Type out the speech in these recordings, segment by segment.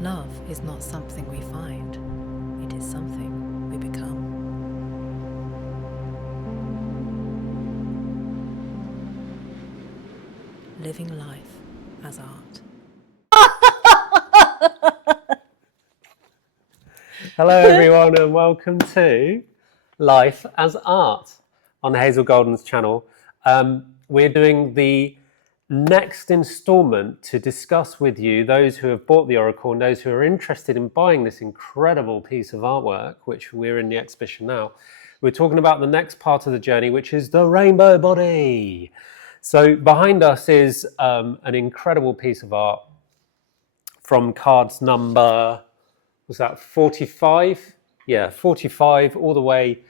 Love is not something we find, it is something we become. Living life as art. Hello everyone and welcome to Life as Art on Hazel Golden's channel. We're doing the next installment to discuss with you those who have bought the Oracle and those who are interested in buying this incredible piece of artwork, which we're in the exhibition now. We're talking about the next part of the journey, which is the rainbow body. So behind us is an incredible piece of art from cards number, was that 45? Yeah, 45 all the way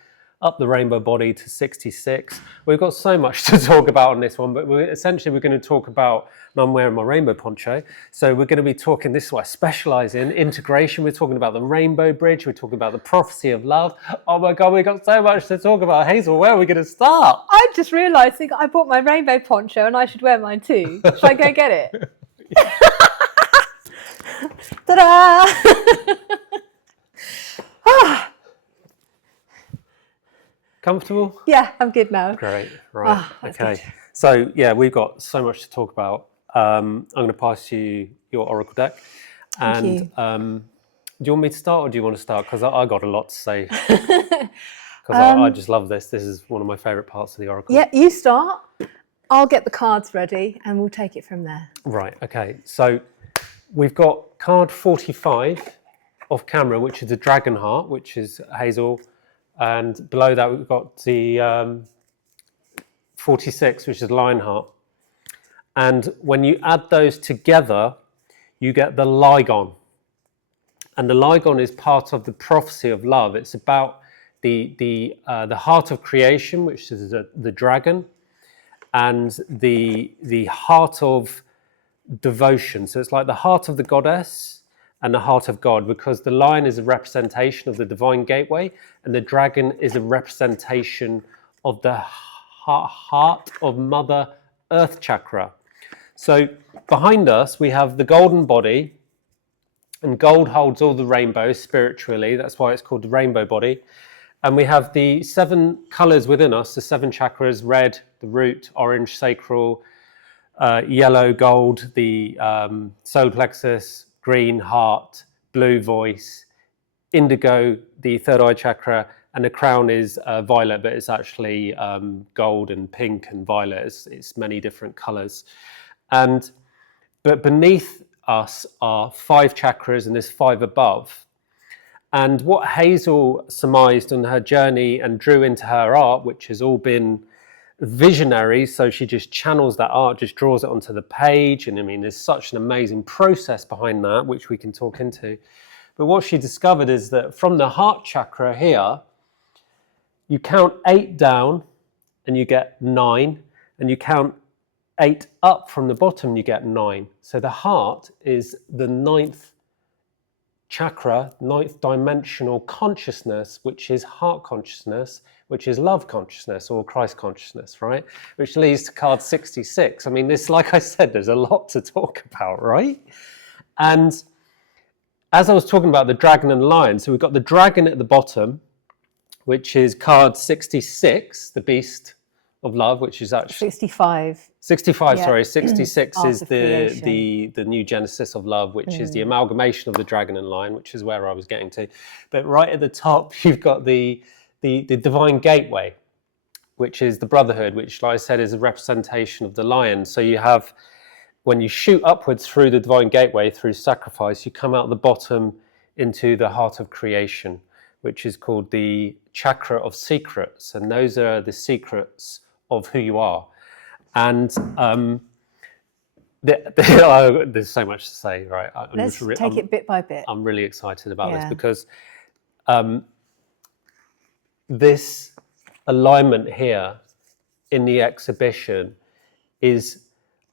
up the rainbow body to 66. We've got so much to talk about on this one, but we're going to talk about, and I'm wearing my rainbow poncho, so we're going to be talking, this is what I specialize in, integration. We're talking about the rainbow bridge, we're talking about the prophecy of love. Oh my God, we've got so much to talk about. Hazel, where are we going to start? I'm just realising I bought my rainbow poncho and I should wear mine too. Should I go get it? Ta-da! Comfortable? Yeah, I'm good now. Great, right, okay. Good. So yeah, we've got so much to talk about. I'm going to pass you your Oracle deck. And you. Do you want me to start or do you want to start? Because I got a lot to say. Because I just love this. This is one of my favourite parts of the Oracle. Yeah, you start. I'll get the cards ready and we'll take it from there. Right, okay. So we've got card 45 off camera, which is the dragon heart, which is Hazel. And below that, we've got the 46, which is lion heart. And when you add those together, you get the Ligon. And the Ligon is part of the prophecy of love. It's about the heart of creation, which is the dragon, and the heart of devotion. So it's like the heart of the goddess and the heart of God, because the lion is a representation of the divine gateway and the dragon is a representation of the heart of Mother Earth chakra. So behind us we have the golden body, and gold holds all the rainbows spiritually. That's why it's called the rainbow body. And we have the 7 colors within us, the 7 chakras: red, the root; orange, sacral; yellow, gold, the solar plexus; green, heart; blue, voice; indigo, the third eye chakra; and the crown is violet, but it's actually gold and pink and violet. It's many different colors. But beneath us are 5 chakras, and there's 5 above. And what Hazel surmised on her journey and drew into her art, which has all been visionary, so she just channels that art, just draws it onto the page. And I mean, there's such an amazing process behind that, which we can talk into. But what she discovered is that from the heart chakra here, you count 8 down and you get 9, and you count 8 up from the bottom, you get 9. So the heart is the 9th chakra, 9th dimensional consciousness, which is heart consciousness, which is love consciousness or Christ consciousness, right? Which leads to card 66. I mean, this, like I said, there's a lot to talk about, right? And as I was talking about the dragon and lion, so we've got the dragon at the bottom, which is card 66, the beast of love, which is actually 65. 65, Yeah. sorry. 66 Art is of the new genesis of love, which is the amalgamation of the dragon and lion, which is where I was getting to. But right at the top, you've got the divine gateway, which is the brotherhood, which, like I said, is a representation of the lion. So you have, when you shoot upwards through the divine gateway, through sacrifice, you come out the bottom into the heart of creation, which is called the chakra of secrets. And those are the secrets of who you are. And there's so much to say, right? Let's take it bit by bit. I'm really excited about this because this alignment here in the exhibition is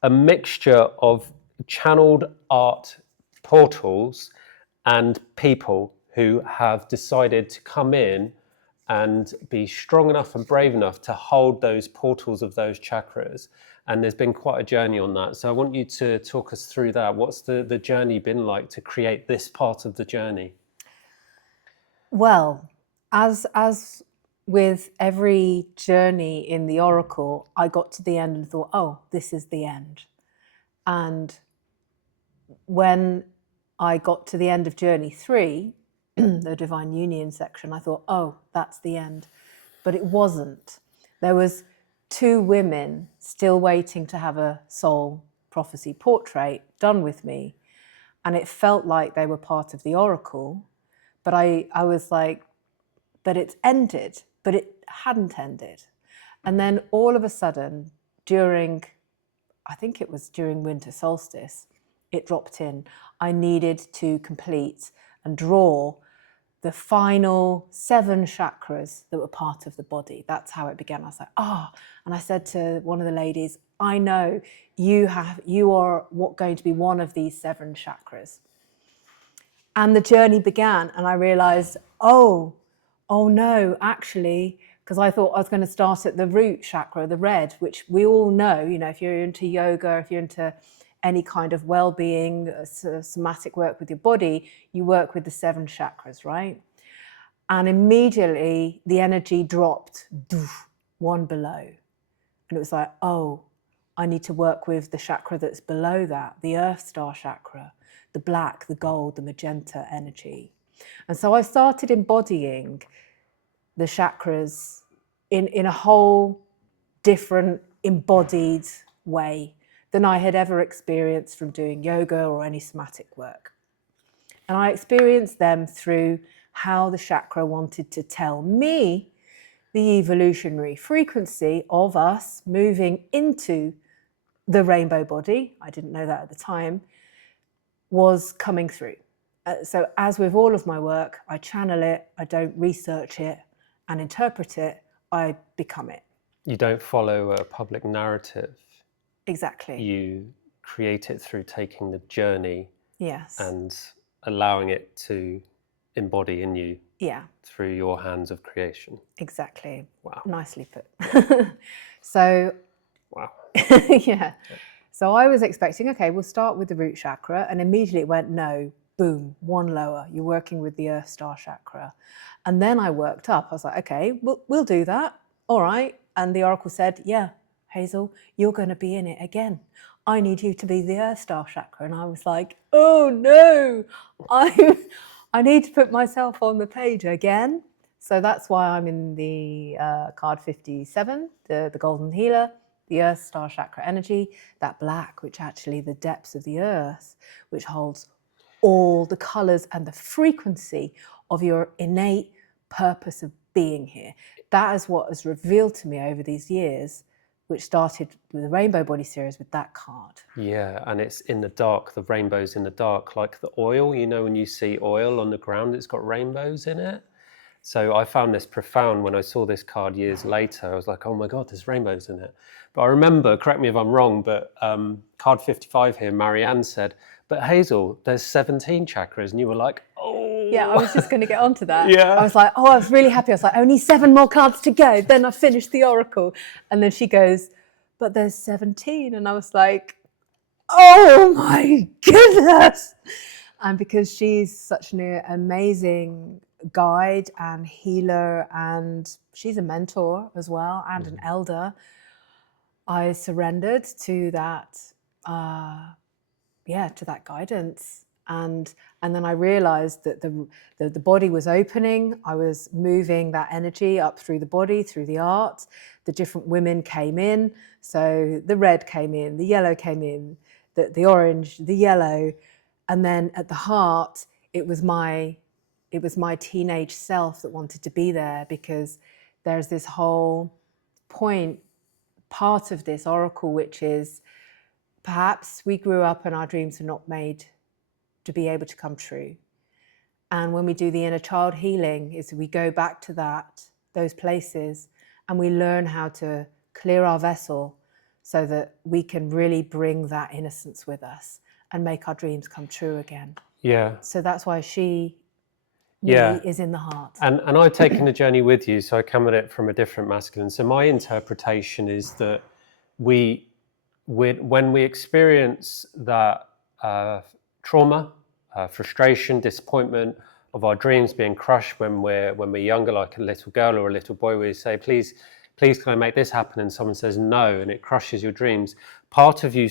a mixture of channeled art portals and people who have decided to come in and be strong enough and brave enough to hold those portals of those chakras And there's been quite a journey on that. So I want you to talk us through that. What's the journey been like to create this part of the journey? Well, as with every journey in the Oracle, I got to the end and thought, oh, this is the end. And when I got to the end of Journey 3, the Divine Union section, I thought, oh, that's the end. But it wasn't. There was 2 women still waiting to have a soul prophecy portrait done with me. And it felt like they were part of the Oracle. But I was like, but it's ended. But it hadn't ended. And then all of a sudden, I think it was during winter solstice, it dropped in. I needed to complete and draw the final 7 chakras that were part of the body. That's how it began. I was like, and I said to one of the ladies, I know you are going to be one of these 7 chakras. And the journey began, and I realized, oh no, actually, because I thought I was going to start at the root chakra, the red, which we all know, if you're into yoga, if you're into any kind of well-being, somatic work with your body, you work with the 7 chakras, right? And immediately the energy dropped, one below. And it was like, oh, I need to work with the chakra that's below that, the Earth Star chakra, the black, the gold, the magenta energy. And so I started embodying the chakras in a whole different embodied way than I had ever experienced from doing yoga or any somatic work. And I experienced them through how the chakra wanted to tell me the evolutionary frequency of us moving into the rainbow body, I didn't know that at the time, was coming through. So as with all of my work, I channel it, I don't research it and interpret it, I become it. You don't follow a public narrative. Exactly. You create it through taking the journey, yes, and allowing it to embody in you, through your hands of creation. Exactly. Wow. Nicely put. So, wow. yeah. So I was expecting, okay, we'll start with the root chakra, and immediately it went, no, boom, 1 lower. You're working with the Earth Star chakra. And then I worked up. I was like, okay, we'll do that. All right. And the Oracle said, yeah, Hazel, you're going to be in it again. I need you to be the Earth Star chakra. And I was like, oh no, I need to put myself on the page again. So that's why I'm in the card 57, the Golden Healer, the Earth Star chakra energy, that black, which actually the depths of the earth, which holds all the colors and the frequency of your innate purpose of being here. That is what has revealed to me over these years, which started with the Rainbow Body series with that card. Yeah, and it's in the dark. The rainbow's in the dark, like the oil. When you see oil on the ground, it's got rainbows in it. So I found this profound when I saw this card years later. I was like, oh my God, there's rainbows in it. But I remember, correct me if I'm wrong, but card 55 here, Marianne said, but Hazel, there's 17 chakras. And you were like, oh. Yeah, I was just going to get onto that. Yeah. I was like, I was really happy. I was like, only 7 more cards to go. Then I finished the Oracle. And then she goes, but there's 17. And I was like, oh my goodness. And because she's such an amazing guide and healer, and she's a mentor as well, and an elder, I surrendered to that, to that guidance. And then I realized that the body was opening. I was moving that energy up through the body, through the art. The different women came in. So the red came in, the yellow came in, the orange, the yellow. And then at the heart, it was my teenage self that wanted to be there, because there's this whole part of this Oracle, which is perhaps we grew up and our dreams were not made to be able to come true. And when we do the inner child healing, is we go back to those places, and we learn how to clear our vessel so that we can really bring that innocence with us and make our dreams come true again. Yeah. So that's why she is in the heart. And I've taken a journey with you, so I come at it from a different masculine. So my interpretation is that we when we experience that trauma, frustration, disappointment of our dreams being crushed when we're younger, like a little girl or a little boy, we say, please can I make this happen? And someone says no, and it crushes your dreams. Part of you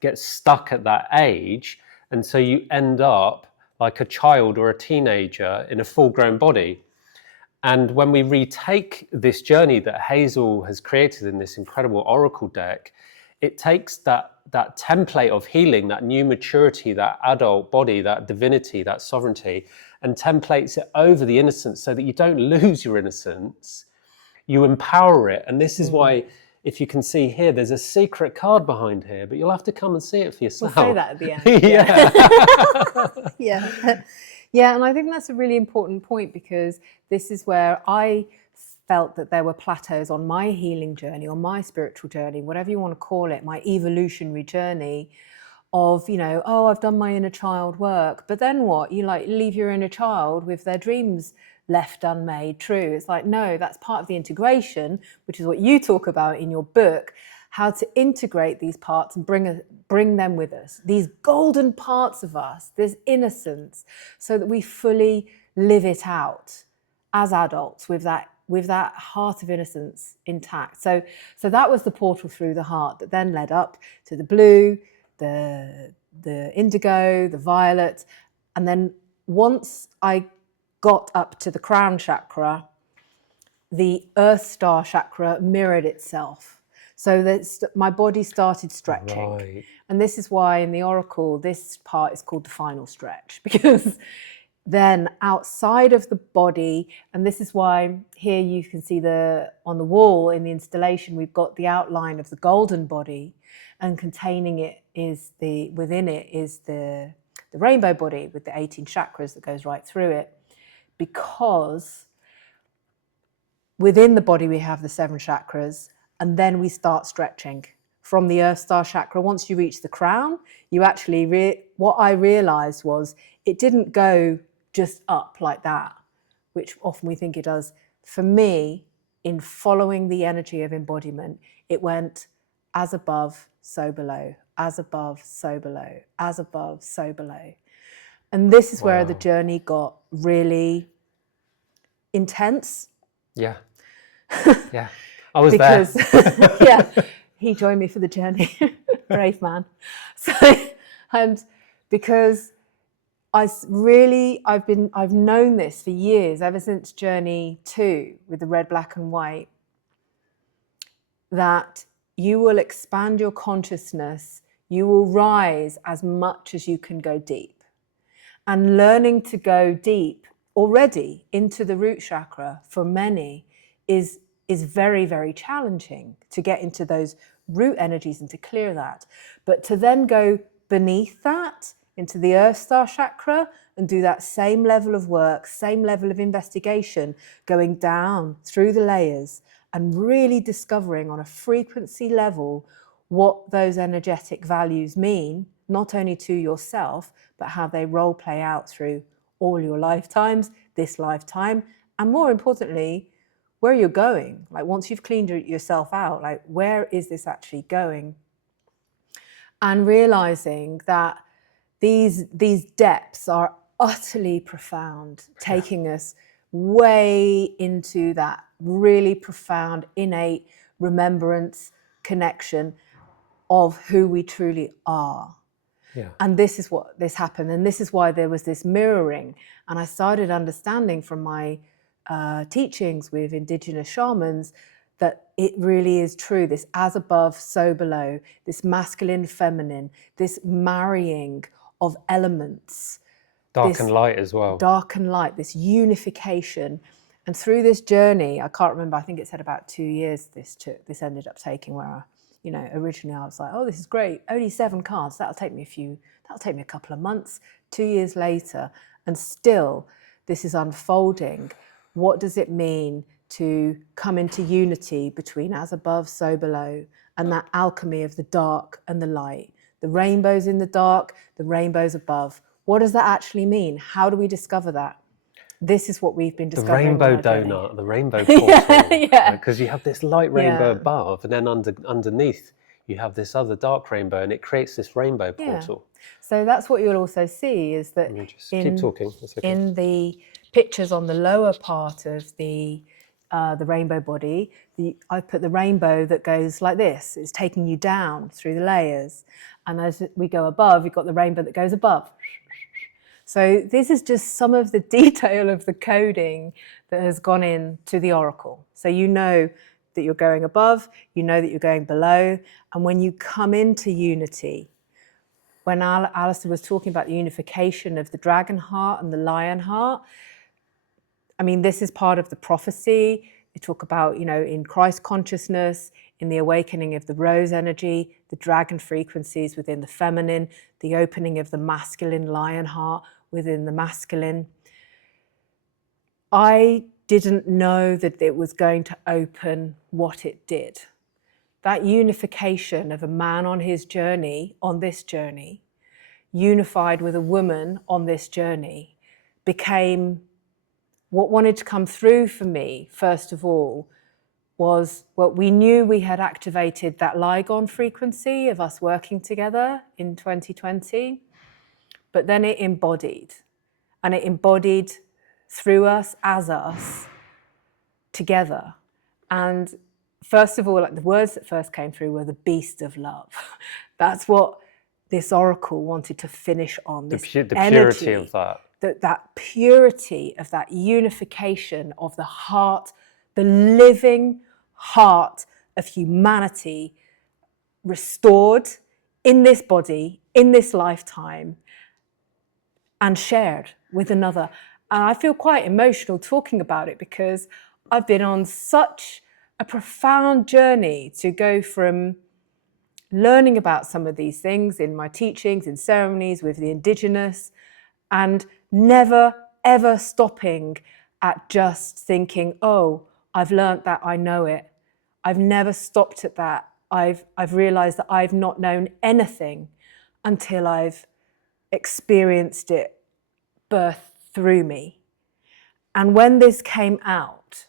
gets stuck at that age, and so you end up like a child or a teenager in a full-grown body. And when we retake this journey that Hazel has created in this incredible oracle deck, it takes that template of healing, that new maturity, that adult body, that divinity, that sovereignty, and templates it over the innocence so that you don't lose your innocence, you empower it. And this is why, if you can see here, there's a secret card behind here, but you'll have to come and see it for yourself. We'll say that at the end. Yeah. Yeah, and I think that's a really important point, because this is where I felt that there were plateaus on my healing journey, on my spiritual journey, whatever you want to call it, my evolutionary journey of, oh, I've done my inner child work, but then what? You leave your inner child with their dreams left unmade. True. It's like, no, that's part of the integration, which is what you talk about in your book, how to integrate these parts and bring them with us, these golden parts of us, this innocence, so that we fully live it out as adults with that heart of innocence intact. So that was the portal through the heart that then led up to the blue, the indigo, the violet. And then once I got up to the crown chakra, the earth star chakra mirrored itself. So that my body started stretching. Right. And this is why in the oracle, this part is called the final stretch, because then outside of the body, and this is why here you can see on the wall in the installation, we've got the outline of the golden body, and containing it within it is the rainbow body with the 18 chakras that goes right through it. Because within the body we have the 7 chakras, and then we start stretching from the earth star chakra. Once you reach the crown, you actually, what I realized was it didn't go just up like that, which often we think it does. For me, in following the energy of embodiment, it went as above, so below, as above, so below, as above, so below. And this is where the journey got really intense. Yeah. Yeah. I was there. Yeah, he joined me for the journey. Brave man. So, and because I've known this for years, ever since Journey 2 with the red, black and white, that you will expand your consciousness, you will rise as much as you can go deep. And learning to go deep already into the root chakra for many is very, very challenging to get into those root energies and to clear that. But to then go beneath that into the earth star chakra and do that same level of work, same level of investigation, going down through the layers and really discovering on a frequency level what those energetic values mean, not only to yourself, but how they role play out through all your lifetimes, this lifetime, and more importantly, where you're going. Like once you've cleaned yourself out, like where is this actually going? And realizing that these depths are utterly profound, taking us way into that really profound, innate remembrance, connection of who we truly are. Yeah. And this is what this happened. And this is why there was this mirroring. And I started understanding from my teachings with indigenous shamans that it really is true, this as above, so below, this masculine, feminine, this marrying of elements. Dark and light as well. Dark and light, this unification. And through this journey, I can't remember, I think it said about 2 years this ended up taking, where originally I was like, oh, this is great, only 7 cards, that'll take me a couple of months. 2 years later, and still this is unfolding. What does it mean to come into unity between as above, so below, and that alchemy of the dark and the light, the rainbows in the dark, the rainbows above? What does that actually mean? How do we discover that? This is what we've been discovering. The rainbow donut, the rainbow portal. Yeah. Because you have this light rainbow above, and then underneath you have this other dark rainbow, and it creates this rainbow Yeah. portal. So that's what you'll also see is that Let me just keep talking. That's okay. in the pictures on the lower part of the rainbow body, I put the rainbow that goes like this. It's taking you down through the layers. And as we go above, you've got the rainbow that goes above. So this is just some of the detail of the coding that has gone into the oracle. So you know that you're going above, you know that you're going below. And when you come into unity, when Alistair was talking about the unification of the dragon heart and the lion heart, I mean, this is part of the prophecy. They talk about, in Christ consciousness, in the awakening of the rose energy, the dragon frequencies within the feminine, the opening of the masculine lion heart within the masculine. I didn't know that it was going to open what it did. That unification of a man on his journey, on this journey, unified with a woman on this journey, became what wanted to come through for me, first of all, was what we knew we had activated that Ligon frequency of us working together in 2020, but then it embodied, and it embodied through us, as us, together. And first of all, like the words that first came through were the beast of love. That's what this oracle wanted to finish on. This the purity of that. That purity of that unification of the heart, the living heart of humanity restored in this body, in this lifetime, and shared with another. And I feel quite emotional talking about it because I've been on such a profound journey to go from learning about some of these things in my teachings, in ceremonies with the Indigenous, and never, ever stopping at just thinking, oh, I've learnt that, I know it. I've never stopped at that. I've realised that I've not known anything until I've experienced it birth through me. And when this came out,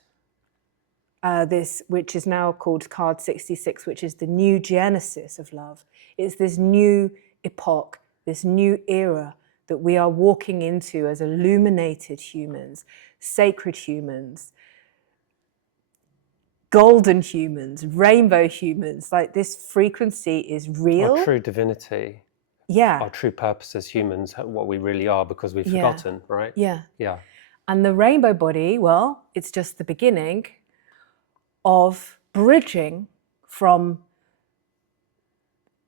this, which is now called card 66, which is the new genesis of love, it's this new epoch, this new era that we are walking into as illuminated humans, sacred humans, golden humans, rainbow humans. Like, this frequency is real. Our true divinity. Yeah. Our true purpose as humans, what we really are, because we've forgotten, right? Yeah. Yeah. And the rainbow body, well, it's just the beginning of bridging from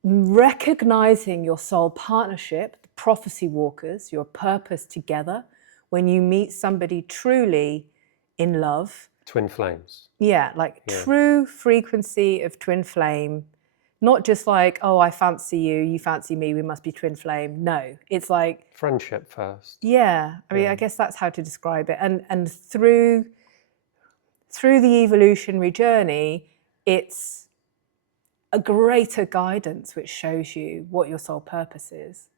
recognizing your soul partnership, the prophecy walkers, your purpose together, when you meet somebody truly in love. Twin flames. Yeah, like true frequency of twin flame. Not just like, oh, I fancy you, you fancy me, we must be twin flame. No, it's like friendship first. Yeah, I mean, I guess that's how to describe it. And through the evolutionary journey, it's a greater guidance which shows you what your soul purpose is.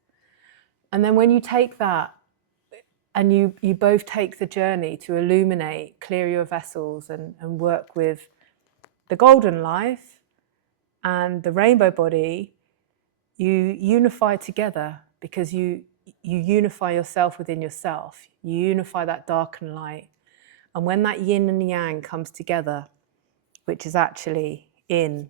And then when you take that and you both take the journey to illuminate, clear your vessels and work with the golden life and the rainbow body, you unify together because you unify yourself within yourself. You unify that dark and light. And when that yin and yang comes together, which is actually in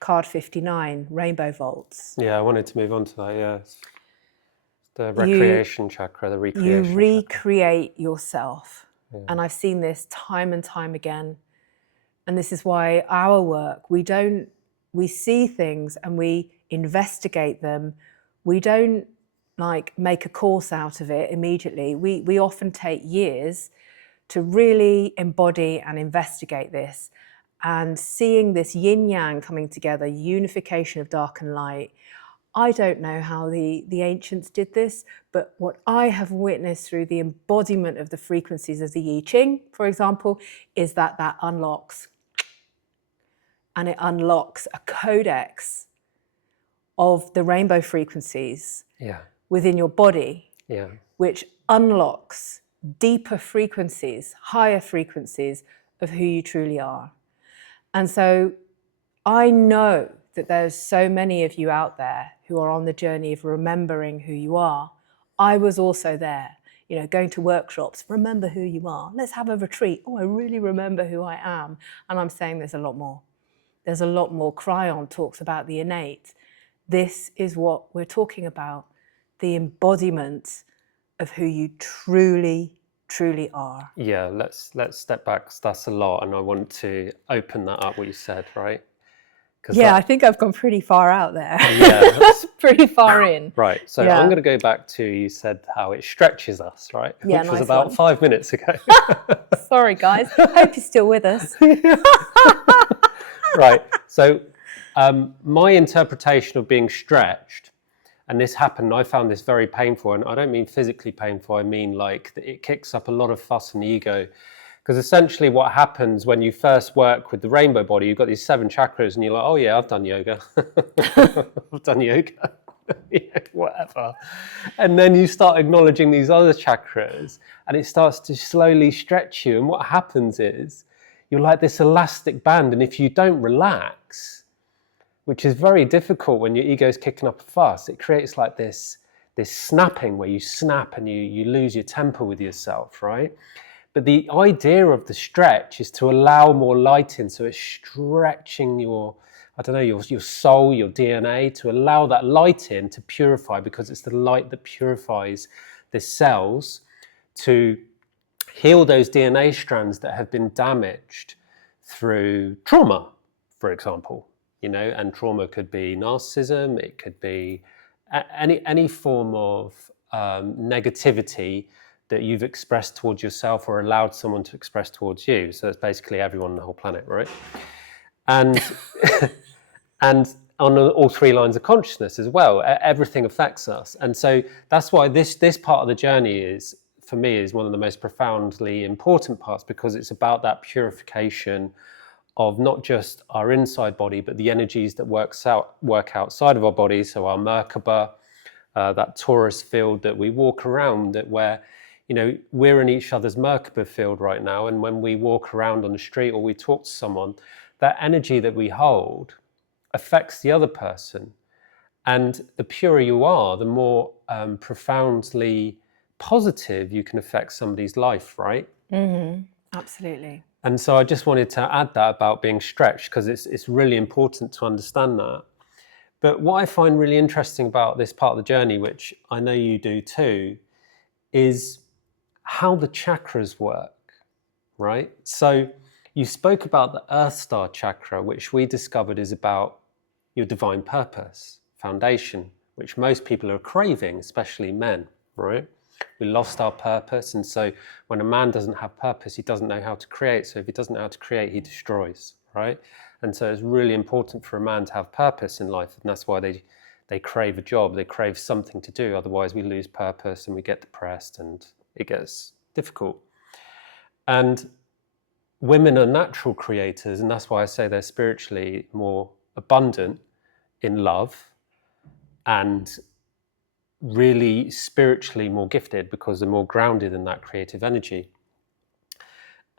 card 59, Rainbow Vaults. Yeah, I wanted to move on to that, yes. The recreation chakra, the recreation You recreate chakra. Yourself. Yeah. And I've seen this time and time again. And this is why our work, we see things and we investigate them. We don't like make a course out of it immediately. We often take years to really embody and investigate this. And seeing this yin yang coming together, unification of dark and light. I don't know how the ancients did this, but what I have witnessed through the embodiment of the frequencies of the I Ching, for example, is that unlocks. And it unlocks a codex of the rainbow frequencies within your body, which unlocks deeper frequencies, higher frequencies of who you truly are. And so I know that there's so many of you out there who are on the journey of remembering who you are. I was also there, you know, going to workshops, remember who you are. Let's have a retreat. Oh, I really remember who I am. And I'm saying there's a lot more. There's a lot more. Cryon talks about the innate. This is what we're talking about, the embodiment of who you truly, truly are. Yeah, let's step back, 'cause that's a lot, and I want to open that up, what you said, right? Yeah, I think I've gone pretty far out there. Yeah. Pretty far in. Right, so Yeah. I'm going to go back to, you said how it stretches us, right? Yeah, Which was nice about one. 5 minutes ago. Sorry, guys. Hope you're still with us. Right, so my interpretation of being stretched, and this happened, I found this very painful, and I don't mean physically painful, I mean like it kicks up a lot of fuss and ego. Because essentially what happens when you first work with the rainbow body, you've got these 7 chakras and you're like, oh yeah, I've done yoga. I've done yoga. Yeah, whatever. And then you start acknowledging these other chakras and it starts to slowly stretch you. And what happens is you're like this elastic band. And if you don't relax, which is very difficult when your ego's kicking up a fuss, it creates like this snapping where you snap and you lose your temper with yourself, right? But the idea of the stretch is to allow more light in. So it's stretching your, I don't know, your soul, your DNA, to allow that light in to purify, because it's the light that purifies the cells, to heal those DNA strands that have been damaged through trauma, for example. You know, and trauma could be narcissism, it could be any form of negativity that you've expressed towards yourself or allowed someone to express towards you. So it's basically everyone on the whole planet, right? And and on all 3 lines of consciousness as well, everything affects us. And so that's why this part of the journey is, for me, is one of the most profoundly important parts, because it's about that purification of not just our inside body, but the energies that work outside of our body. So our Merkaba, that torus field that we walk around, that where, you know, we're in each other's Merkaba field right now. And when we walk around on the street or we talk to someone, that energy that we hold affects the other person. And the purer you are, the more profoundly positive you can affect somebody's life, right? Mm-hmm. Absolutely. And so I just wanted to add that about being stretched, because it's really important to understand that. But what I find really interesting about this part of the journey, which I know you do too, is how the chakras work, right? So you spoke about the Earth Star chakra, which we discovered is about your divine purpose, foundation, which most people are craving, especially men, right? We lost our purpose, and so when a man doesn't have purpose, he doesn't know how to create. So if he doesn't know how to create, he destroys, right? And so it's really important for a man to have purpose in life, and that's why they crave a job, they crave something to do. Otherwise we lose purpose and we get depressed and it gets difficult. And women are natural creators, and that's why I say they're spiritually more abundant in love and really spiritually more gifted, because they're more grounded in that creative energy.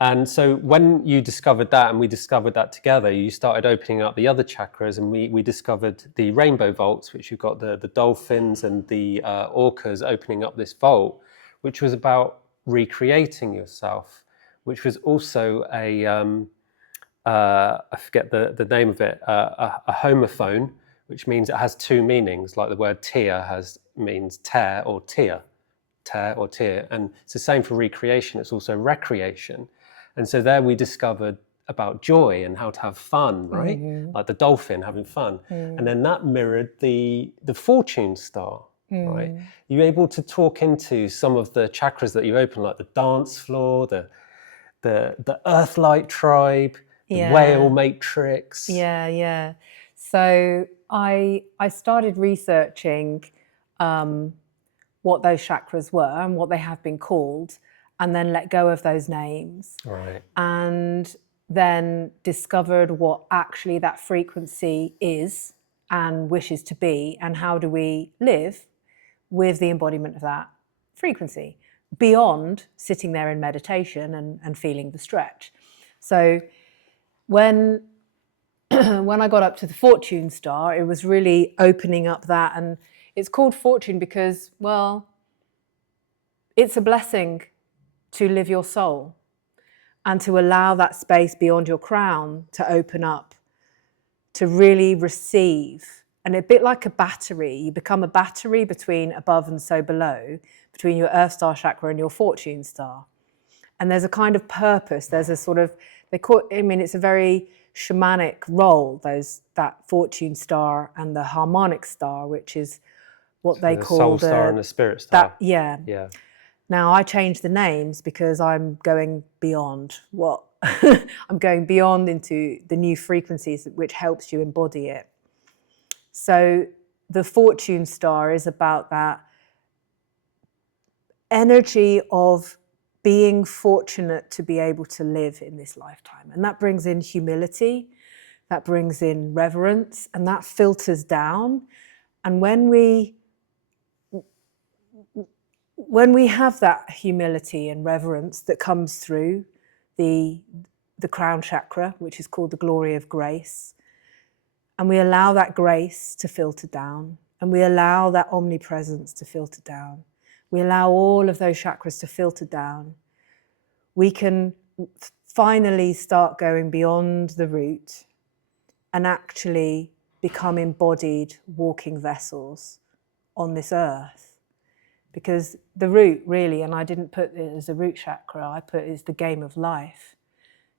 And so when you discovered that, and we discovered that together, you started opening up the other chakras, and we discovered the rainbow vaults, which you've got the dolphins and the orcas opening up this vault, which was about recreating yourself, which was also a I forget the name of it, a homophone, which means it has 2 meanings, like the word tear means tear or tear, and it's the same for recreation. It's also recreation. And so there we discovered about joy and how to have fun, right? Mm-hmm. Like the dolphin having fun. And then that mirrored the fortune star, right? You're able to talk into some of the chakras that you open, like the dance floor, the earthlight tribe, the whale matrix. Yeah. So I started researching what those chakras were and what they have been called, and then let go of those names. Right. And then discovered what actually that frequency is and wishes to be, and how do we live with the embodiment of that frequency beyond sitting there in meditation and feeling the stretch. So when when I got up to the fortune star, it was really opening up that. And it's called fortune because, well, it's a blessing to live your soul and to allow that space beyond your crown to open up, to really receive. And a bit like a battery, you become a battery between above and so below, between your earth star chakra and your fortune star. And there's a kind of purpose, there's a sort of, it's a very shamanic role, that fortune star and the harmonic star, which is what they call soul star and the spirit star. Yeah. Now I changed the names because I'm going beyond I'm going beyond into the new frequencies, which helps you embody it. So the fortune star is about that energy of being fortunate to be able to live in this lifetime. And that brings in humility, that brings in reverence, and that filters down. And when we have that humility and reverence that comes through the crown chakra, which is called the glory of grace, and we allow that grace to filter down, and we allow that omnipresence to filter down, we allow all of those chakras to filter down, we can finally start going beyond the root and actually become embodied walking vessels on this earth. Because the root really, and I didn't put it as a root chakra, I put it as the game of life,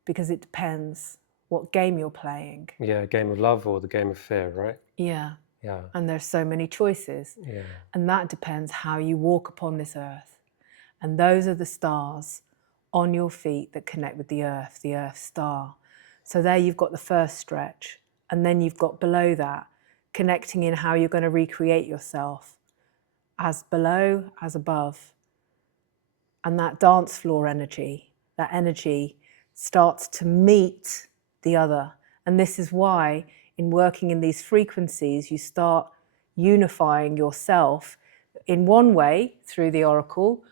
because it depends what game you're playing. Yeah, game of love or the game of fear, right? Yeah. Yeah. And there's so many choices. Yeah. And that depends how you walk upon this earth. And those are the stars on your feet that connect with the earth star. So there you've got the first stretch. And then you've got below that, connecting in how you're going to recreate yourself as below, as above. And that dance floor energy, that energy starts to meet the other. And this is why in working in these frequencies, you start unifying yourself in one way through the oracle,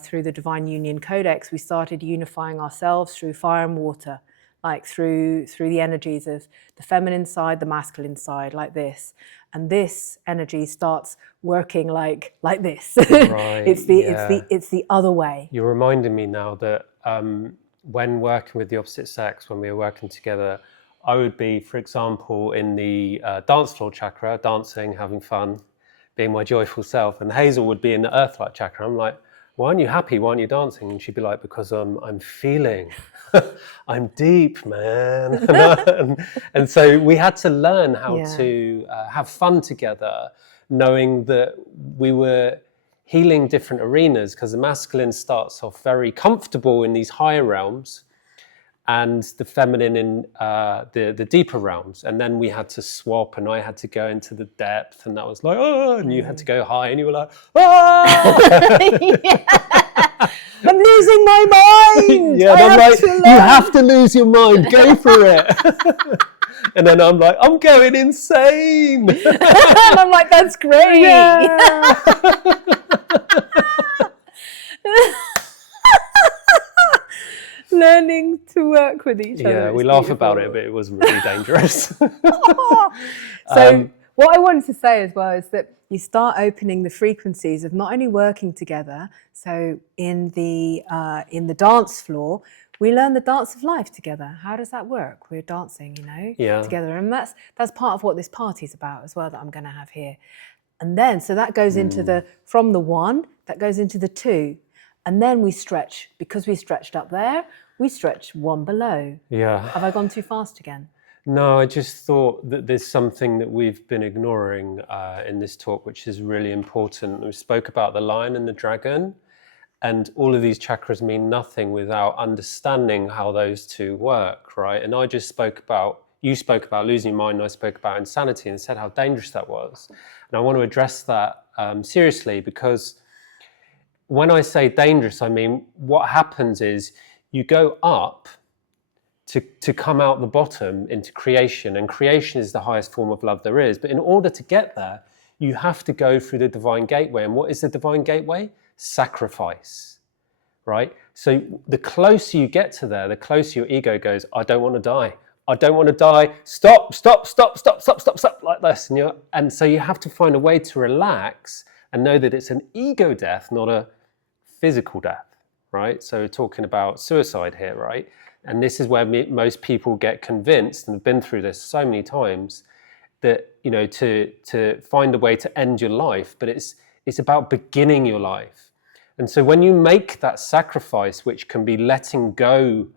through the Divine Union Codex. We started unifying ourselves through fire and water, like through the energies of the feminine side, the masculine side, like this. And this energy starts working like this. Right, it's the other way. You're reminding me now that when working with the opposite sex, when we were working together, I would be, for example, in the dance floor chakra, dancing, having fun, being my joyful self, and Hazel would be in the earth light chakra. I'm like, why aren't you happy? Why aren't you dancing? And she'd be like, because I'm feeling. I'm deep, man. and so we had to learn how to have fun together, knowing that we were healing different arenas, because the masculine starts off very comfortable in these higher realms and the feminine in the deeper realms. And then we had to swap, and I had to go into the depth, and that was like, oh, and you had to go high, and you were like, oh! I'm losing my mind. Yeah, and I'm like, you have to lose your mind, go for it. And then I'm like, I'm going insane. And I'm like, that's great. Yeah. Learning to work with each other. Yeah, we laugh about it, but it was really dangerous. So what I wanted to say as well is that you start opening the frequencies of not only working together. So in the dance floor, we learn the dance of life together. How does that work? We're dancing, together, and that's part of what this party's about as well, that I'm going to have here. And then so that goes into from the one, that goes into the two, and then we stretch, because we stretched up there. We stretch one below. Yeah. Have I gone too fast again? No, I just thought that there's something that we've been ignoring in this talk, which is really important. We spoke about the lion and the dragon, and all of these chakras mean nothing without understanding how those two work, right? And you spoke about losing your mind, and I spoke about insanity and said how dangerous that was. And I want to address that seriously, because when I say dangerous, I mean what happens is you go up to come out the bottom into creation, and creation is the highest form of love there is. But in order to get there, you have to go through the divine gateway. And what is the divine gateway? Sacrifice, right? So the closer you get to there, the closer your ego goes, I don't want to die. I don't want to die. Stop, stop, stop, stop, stop, stop, stop, like this. And so you have to find a way to relax and know that it's an ego death, not a physical death, right? So we're talking about suicide here, right? And this is where most people get convinced, and have been through this so many times, that, to find a way to end your life, but it's about beginning your life. And so when you make that sacrifice, which can be letting go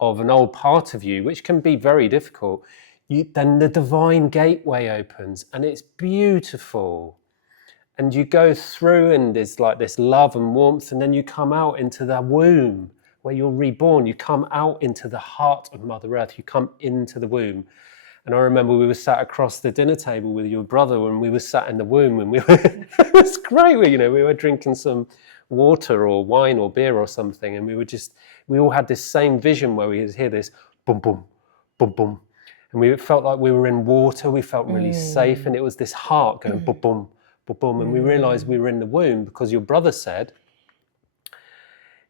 of an old part of you, which can be very difficult, then the divine gateway opens, and it's beautiful. And you go through, and there's like this love and warmth, and then you come out into the womb where you're reborn. You come out into the heart of Mother Earth. You come into the womb. And I remember we were sat across the dinner table with your brother, and we were sat in the womb, and it was great. We were drinking some water or wine or beer or something, and we all had this same vision where we would hear this boom, boom, boom, boom. And we felt like we were in water. We felt really safe. And it was this heart going boom, boom, boom, boom. And we realized we were in the womb because your brother said,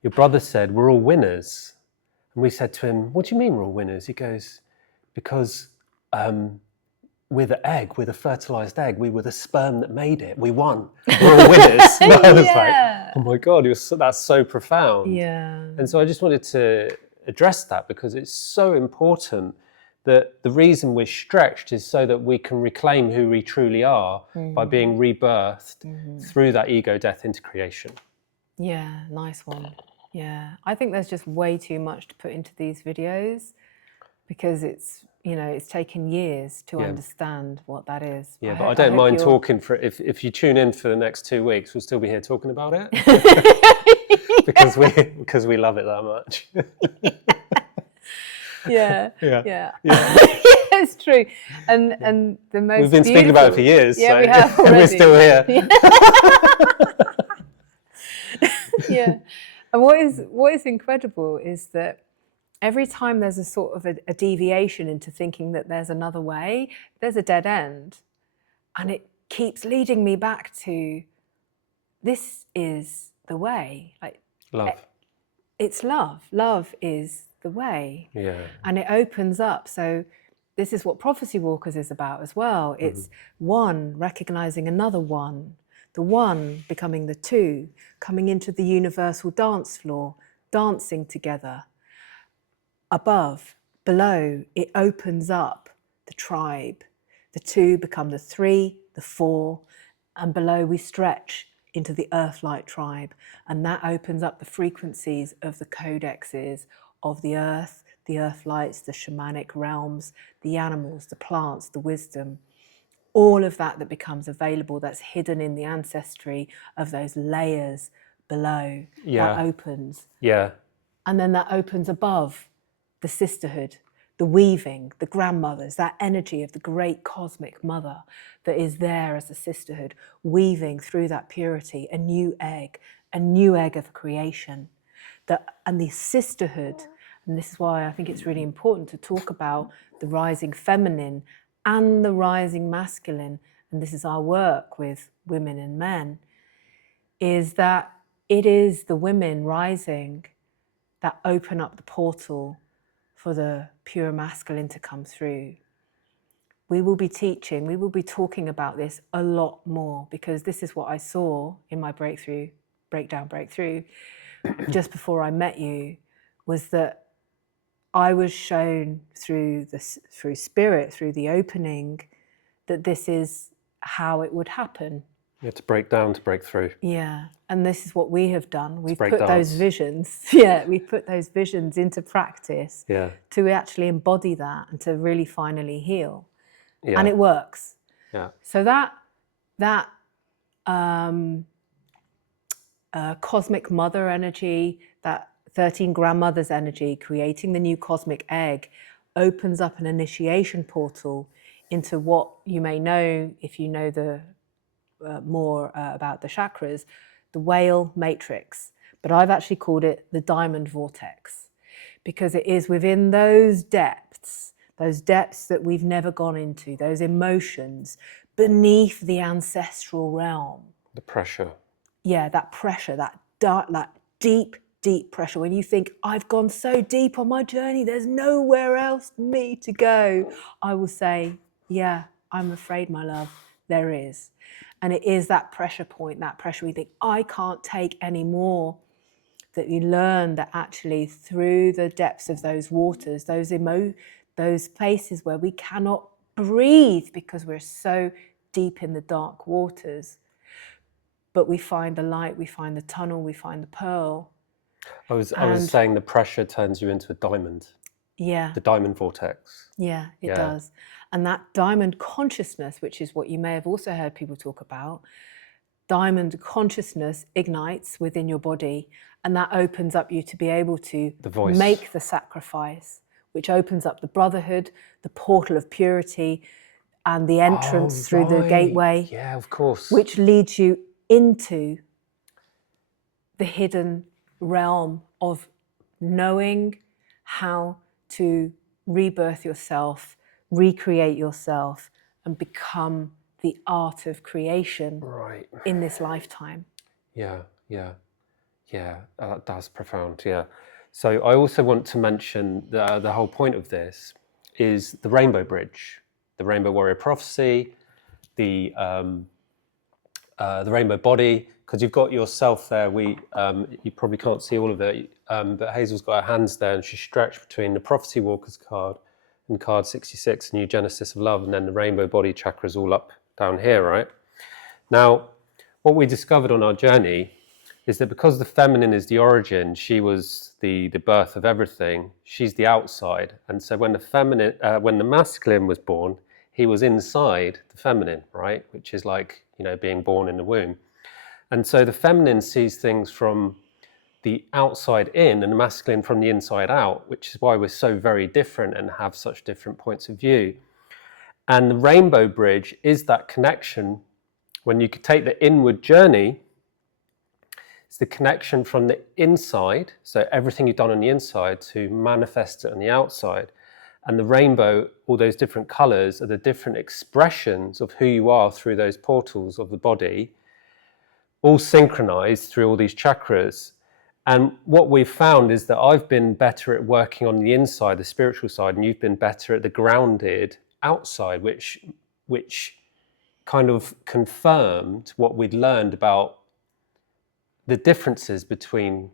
we're all winners. And we said to him, what do you mean we're all winners? He goes, because we're the egg, we're the fertilized egg, we were the sperm that made it, we won, we're all winners. And I was like, oh my God, that's so profound. Yeah. And so I just wanted to address that, because it's so important that the reason we're stretched is so that we can reclaim who we truly are by being rebirthed through that ego death into creation. Yeah, nice one. Yeah, I think there's just way too much to put into these videos, because it's taken years to understand what that is. Yeah, but I don't mind talking for if you tune in for the next 2 weeks, we'll still be here talking about it. because we love it that much. Yeah. It's true. And the most we've been speaking about it for years. Yeah, so we have already. We're still here. Yeah. And what is incredible is that every time there's a sort of a deviation into thinking that there's another way, there's a dead end. And it keeps leading me back to, this is the way. Like, love. It's love. Love is the way. Yeah. And it opens up. So this is what Prophecy Walkers is about as well. It's one recognizing another one, the one becoming the two, coming into the universal dance floor, dancing together. Above, below, it opens up the tribe. The two become the three, the four, and below we stretch into the Earth-light tribe. And that opens up the frequencies of the codexes of the Earth-lights, the shamanic realms, the animals, the plants, the wisdom. All of that becomes available, that's hidden in the ancestry of those layers below. Yeah. That opens. Yeah. And then that opens above, the sisterhood, the weaving, the grandmothers, that energy of the great cosmic mother that is there as a sisterhood, weaving through that purity, a new egg of creation. And the sisterhood, and this is why I think it's really important to talk about the rising feminine and the rising masculine, and this is our work with women and men, is that it is the women rising that open up the portal for the pure masculine to come through. We will be teaching, we will be talking about this a lot more, because this is what I saw in my breakthrough, just before I met you, was that I was shown through spirit, through the opening, that this is how it would happen. You have to break down to break through. Yeah, and this is what we have done. We've put dance. those visions, we've put those visions into practice to actually embody that and to really finally heal. Yeah. And it works. Yeah. So that cosmic mother energy, that 13 grandmothers energy, creating the new cosmic egg, opens up an initiation portal into what you may know, if you know the more about the chakras, the whale matrix. But I've actually called it the diamond vortex, because it is within those depths that we've never gone into, those emotions beneath the ancestral realm. The pressure. Yeah, that pressure, that dark, that deep, deep pressure, when you think, I've gone so deep on my journey, there's nowhere else for me to go, I will say, yeah, I'm afraid, my love, there is. And it is that pressure point, that pressure we think, I can't take any more, that you learn that actually through the depths of those waters, those places where we cannot breathe because we're so deep in the dark waters, but we find the light, we find the tunnel, we find the pearl. I was saying the pressure turns you into a diamond. Yeah. The diamond vortex. Yeah, it does. And that diamond consciousness, which is what you may have also heard people talk about, diamond consciousness ignites within your body, and that opens up you to be able to make the sacrifice, which opens up the brotherhood, the portal of purity, and the entrance through the gateway. Yeah, of course. Which leads you into the hidden realm of knowing how to rebirth yourself, recreate yourself, and become the art of creation in this lifetime. Yeah. That's profound. Yeah. So I also want to mention the whole point of this is the rainbow bridge, the rainbow warrior prophecy, the rainbow body, because you've got yourself there. You probably can't see all of it, but Hazel's got her hands there, and she's stretched between the prophecy walkers card and card 66, New Genesis of Love, and then the rainbow body chakras all up down here, right? Now, what we discovered on our journey is that because the feminine is the origin, she was the birth of everything, she's the outside. And so when the masculine was born, he was inside the feminine, right? Which is like, being born in the womb. And so the feminine sees things from the outside in and the masculine from the inside out, which is why we're so very different and have such different points of view. And the rainbow bridge is that connection. When you could take the inward journey, it's the connection from the inside, so everything you've done on the inside, to manifest it on the outside. And the rainbow, all those different colors, are the different expressions of who you are through those portals of the body, all synchronized through all these chakras. And what we've found is that I've been better at working on the inside, the spiritual side, and you've been better at the grounded outside, which kind of confirmed what we'd learned about the differences between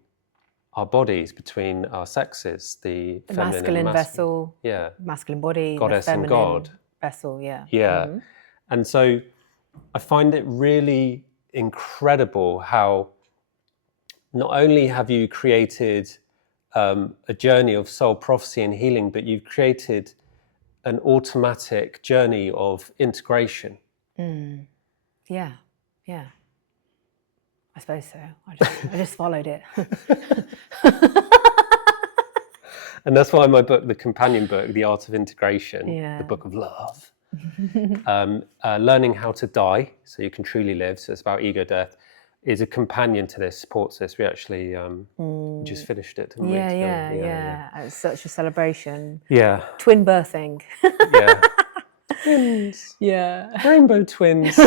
our bodies, between our sexes, the feminine masculine and vessel, masculine body, goddess the and feminine God vessel, Yeah. Mm-hmm. And so I find it really incredible how not only have you created a journey of soul prophecy and healing, but you've created an automatic journey of integration. Yeah. I suppose so. I just followed it. And that's why my book, the companion book, The Art of Integration, the book of love, learning how to die so you can truly live, so it's about ego death, is a companion to this, supports this. We actually just finished it, didn't we? Yeah. It's such a celebration. Yeah. Twin birthing. Yeah. Twins. Yeah. Rainbow twins.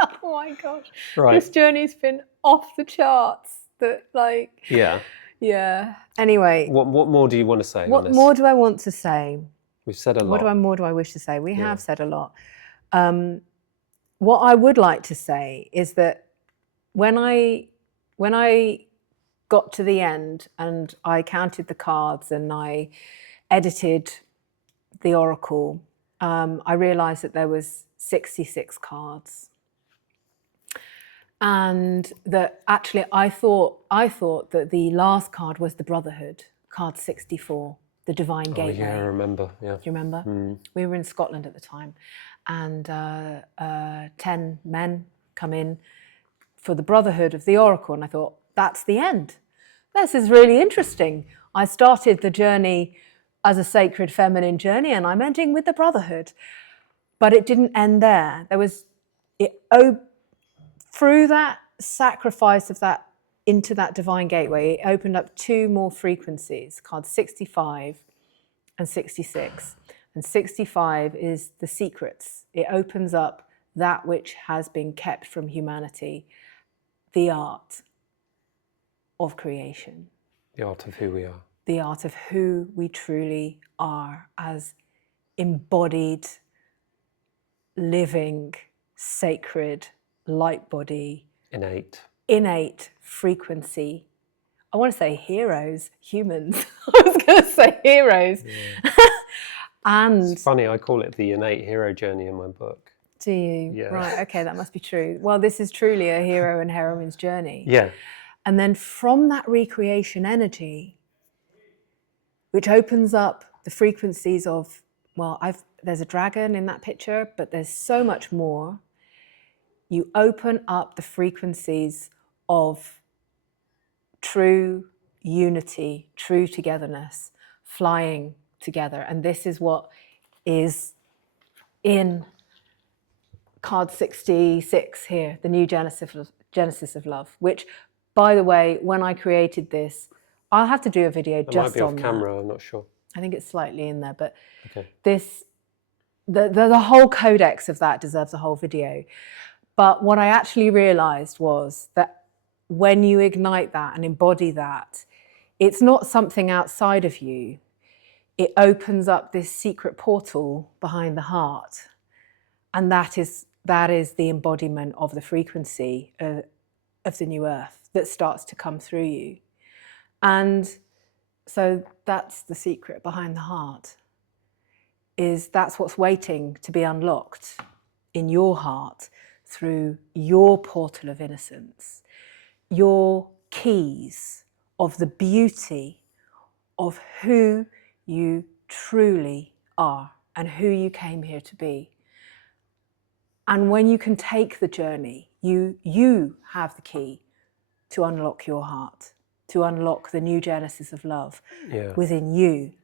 Oh my gosh. Right. This journey's been off the charts. Yeah. Anyway. What more do you want to say on What this? more do I want to say? We've said a lot. What more do I wish to say? We have said a lot. What I would like to say is that when I got to the end and I counted the cards and I edited the oracle, I realized that there was 66 cards. And that actually I thought that the last card was the Brotherhood, card 64, the Divine Gateway. Oh yeah, I remember. Yeah. Do you remember? We were in Scotland at the time, and 10 men come in for the Brotherhood of the Oracle, and I thought, that's the end. This is really interesting. I started the journey as a sacred feminine journey, and I'm ending with the Brotherhood. But it didn't end there. Through that sacrifice of that into that divine gateway, it opened up two more frequencies, cards 65 and 66. And 65 is the secrets. It opens up that which has been kept from humanity. the art of creation, The art of who we are. the art of who we truly are as embodied, living, sacred, light body, innate frequency. I want to say heroes, humans. I was going to say heroes. Yeah. And it's funny, I call it the innate hero journey in my book. do you? Yeah. Right, okay, that must be true. Well, this is truly a hero and heroine's journey. Yeah. And then from that recreation energy, which opens up the frequencies of, well, there's a dragon in that picture, but there's so much more. You open up the frequencies of true unity, true togetherness, flying together. And this is what is in card 66 here, the new Genesis of Love, which, by the way, when I created this, I'll have to do a video It just might be on off camera, I'm not sure. I think it's slightly in there, but Okay. the whole codex of that deserves a whole video. But what I actually realized was that when you ignite that and embody that, it's not something outside of you. It opens up this secret portal behind the heart. And that is the embodiment of the frequency of the new earth that starts to come through you. And so that's the secret behind the heart, is that's what's waiting to be unlocked in your heart through your portal of innocence, your keys of the beauty of who you truly are and who you came here to be. And when you can take the journey, you have the key to unlock your heart, to unlock the new Genesis of love within you.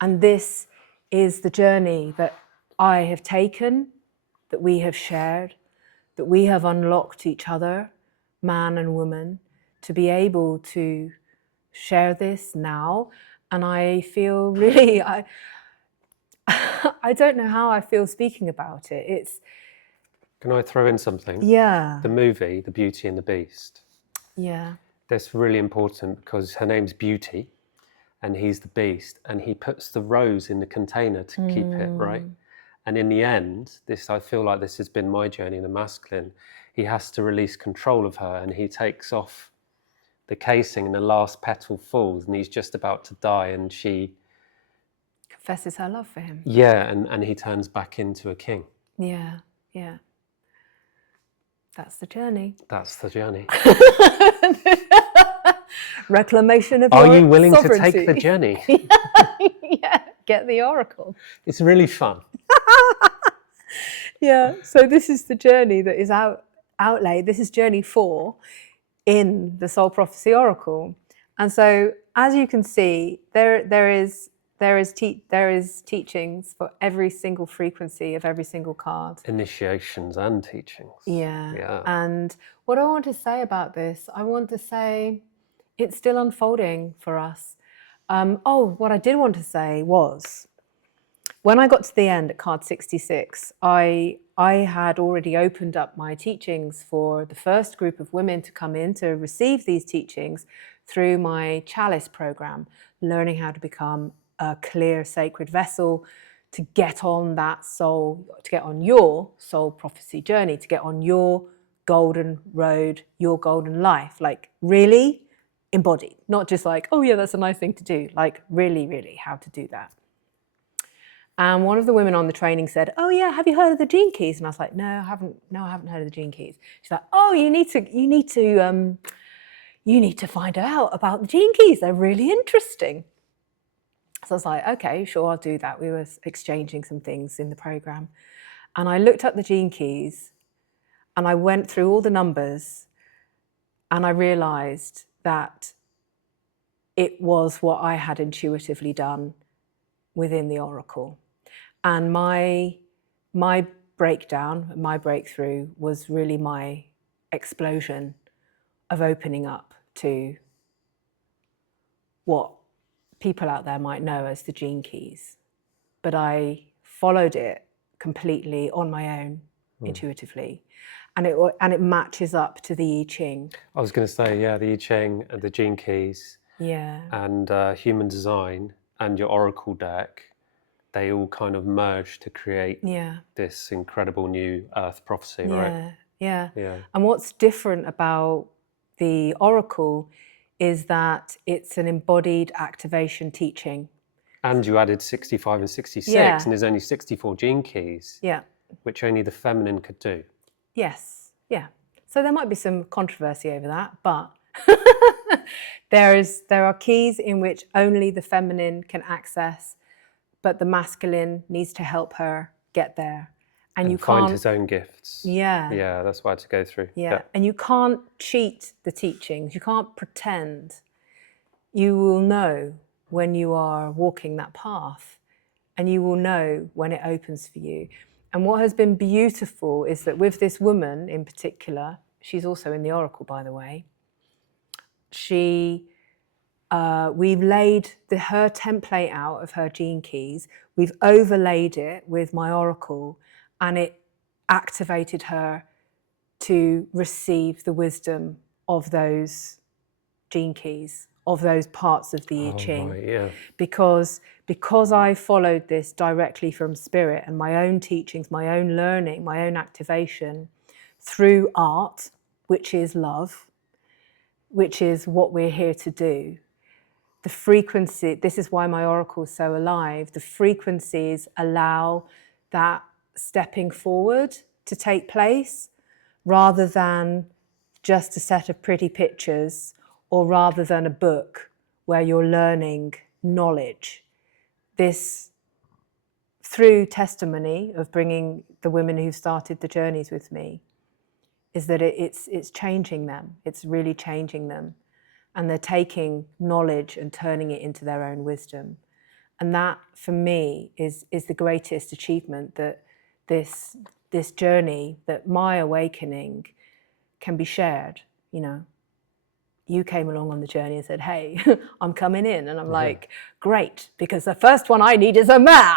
And this is the journey that I have taken, that we have shared, that we have unlocked each other, man and woman, to be able to share this now. And I feel really, I don't know how I feel speaking about it. Can I throw in something? Yeah. The movie, The Beauty and the Beast. Yeah. That's really important because her name's Beauty and he's the Beast, and he puts the rose in the container to keep it, right? And in the end, I feel like this has been my journey in the masculine. He has to release control of her and he takes off the casing and the last petal falls and he's just about to die and she confesses her love for him. Yeah, and he turns back into a king. Yeah, yeah. That's the journey. That's the journey. Reclamation of Are your you willing sovereignty. to take the journey? Yeah, get the oracle. It's really fun. Yeah, so this is the journey that is outlaid. This is journey 4 in the Soul Prophecy Oracle. And so, as you can see, there is teachings for every single frequency of every single card. Initiations and teachings. Yeah. And what I want to say about this, I want to say it's still unfolding for us. What I did want to say was, when I got to the end at card 66, I had already opened up my teachings for the first group of women to come in to receive these teachings through my Chalice program, learning how to become a clear sacred vessel, to get on that soul, to get on your soul prophecy journey, to get on your golden road, your golden life, like really embodied, not just like, oh yeah, that's a nice thing to do, like really, really how to do that. And one of the women on the training said, oh yeah, have you heard of the gene keys? And I was like, no, I haven't heard of the gene keys. She's like, oh, you need to find out about the gene keys. They're really interesting. So I was like, okay, sure, I'll do that. We were exchanging some things in the program. And I looked up the gene keys and I went through all the numbers and I realized that it was what I had intuitively done within the Oracle. And my breakdown, my breakthrough was really my explosion of opening up to what people out there might know as the gene keys. But I followed it completely on my own, intuitively. and it matches up to the I Ching. I was going to say, yeah, the I Ching and the Gene Keys Yeah. and human design and your Oracle deck, they all kind of merge to create this incredible new Earth prophecy, right? Yeah. Yeah. And what's different about the Oracle is that it's an embodied activation teaching. And you added 65 and 66, and there's only 64 gene keys, which only the feminine could do. Yes, yeah. So there might be some controversy over that, but there are keys in which only the feminine can access, but the masculine needs to help her get there. And you find can't, his own gifts. Yeah, that's why to go through. Yeah, and you can't cheat the teachings. You can't pretend. You will know when you are walking that path, and you will know when it opens for you. And what has been beautiful is that with this woman in particular, she's also in the Oracle, by the way, we've laid her template out of her gene keys, we've overlaid it with my Oracle, and it activated her to receive the wisdom of those gene keys, of those parts of the I Ching. Right, yeah. Because I followed this directly from spirit and my own teachings, my own learning, my own activation through art, which is love, which is what we're here to do. The frequency, this is why my Oracle is so alive, the frequencies allow that stepping forward to take place rather than just a set of pretty pictures or rather than a book where you're learning knowledge. This, through testimony of bringing the women who started the journeys with me, is that it's changing them. It's really changing them. And they're taking knowledge and turning it into their own wisdom. And that, for me, is the greatest achievement, that this journey, that my awakening can be shared, you know. You came along on the journey and said, hey, I'm coming in. And I'm like, great, because the first one I need is a man.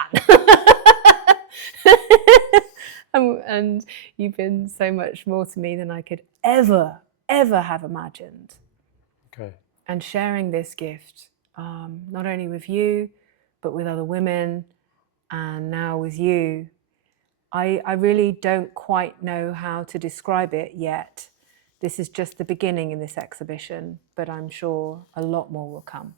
And you've been so much more to me than I could ever have imagined. Okay. And sharing this gift, not only with you, but with other women, and now with you, I really don't quite know how to describe it yet. This is just the beginning in this exhibition, but I'm sure a lot more will come.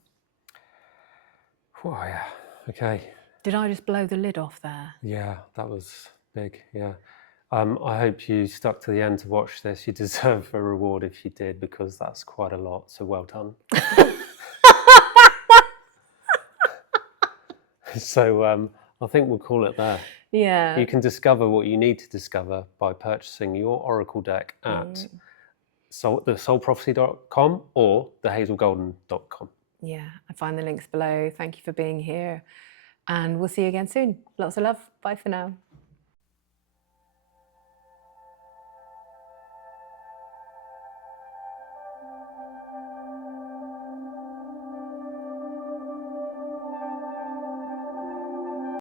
Oh, yeah. Okay. Did I just blow the lid off there? Yeah, that was big. Yeah. I hope you stuck to the end to watch this. You deserve a reward if you did, because that's quite a lot. So well done. So I think we'll call it there. Yeah. You can discover what you need to discover by purchasing your Oracle deck at thesoulprophecy.com or thehazelgolden.com. Yeah, I find the links below. Thank you for being here. And we'll see you again soon. Lots of love. Bye for now.